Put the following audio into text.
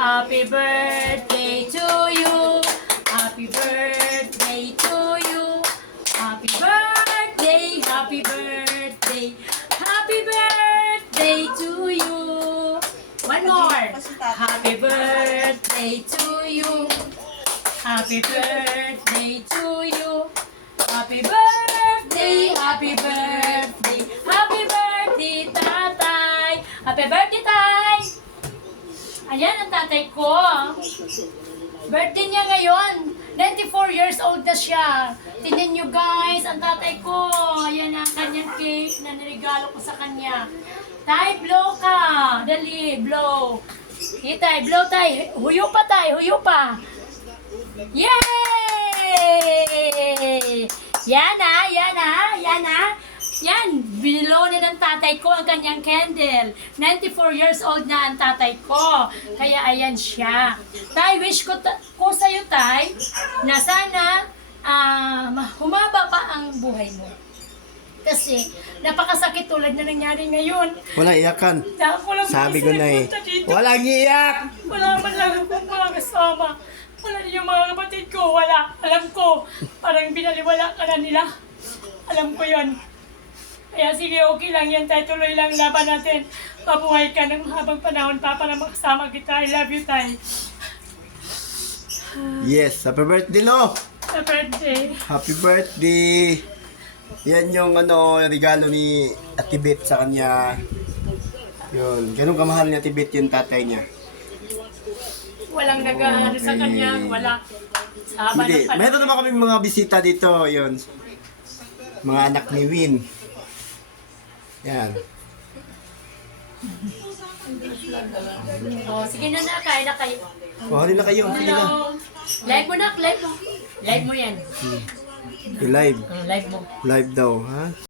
Happy birthday to you. Happy birthday to you. Happy birthday, happy birthday. Happy birthday to you. One more. Happy birthday to you. Happy birthday to you. Happy birthday, happy birthday, happy birthday, tatay. Happy birthday, tay. Ayan ang tatay ko. Birthday niya ngayon. 94 years old na siya. Tingnan nyo guys, ang tatay ko. Ayan ang kanyang cake na niregalo ko sa kanya. Tay, blow ka. Dali, blow. Hey, tay, blow tay. Huyo pa tay, huyo pa. Yay! Yan ah, yan ah, yan ah. Yan, binilo na ng tatay ko ang kanyang candle. 94 years old na ang tatay ko. Kaya ayan siya. Tay, wish ko, ta- ko sa'yo, Tay, na sana ma- humaba pa ang buhay mo. Kasi napakasakit tulad na nangyari ngayon. Walang iyakan. Lang Sabi ko na eh. Walang iyak! Wala man lang akong mga kasama. Wala yung mga kapatid ko. Wala. Alam ko. Parang binaliwala ka na nila. Alam ko yon. Kaya sige, okay lang yan. Tayo tuloy lang laban natin. Mabuhay ka ng habang panahon pa para makasama kita. I love you, Tay. Yes, happy birthday, no? Sa birthday. Happy birthday! Yan yung ano, regalo ni Ate Beth sa kanya. Yun, ganun kamahal ni Ate Beth yung tatay niya. Walang nag-ano sa kanya. Wala. Sa haba Hindi, ng panahon. meron naman kami mga bisita dito, yun. Mga anak ni Win. Yan. Oh, sige na na. Kain na kayo. Oh, na kayo, sige na. Live mo na. Live mo. Live mo yan. I-live. Oh, live mo. Live daw, ha?